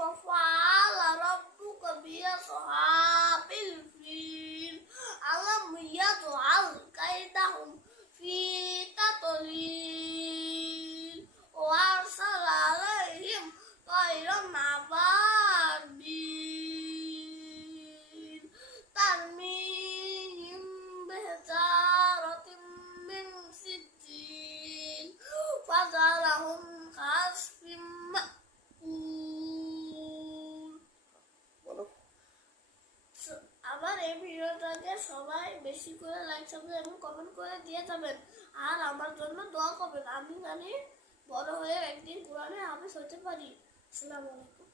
وفعل ربك بأصحاب الفيل ألم يجعل كيدهم في تضليل وأرسل عليهم طيرا أبابيل ترميهم بحجارة من سجيل فجعلهم كعصف مأكول। আমার এই ভিডিওটাকে সবাই বেশি করে লাইক সাবস্ক্রাইব এবং কমেন্ট করে দিয়ে যাবেন আর আমার জন্য দোয়া করবেন। আমি জানি বড় হয়ে একদিন কোরআনের হাফেজ হতে পারি। আসসালামু আলাইকুম।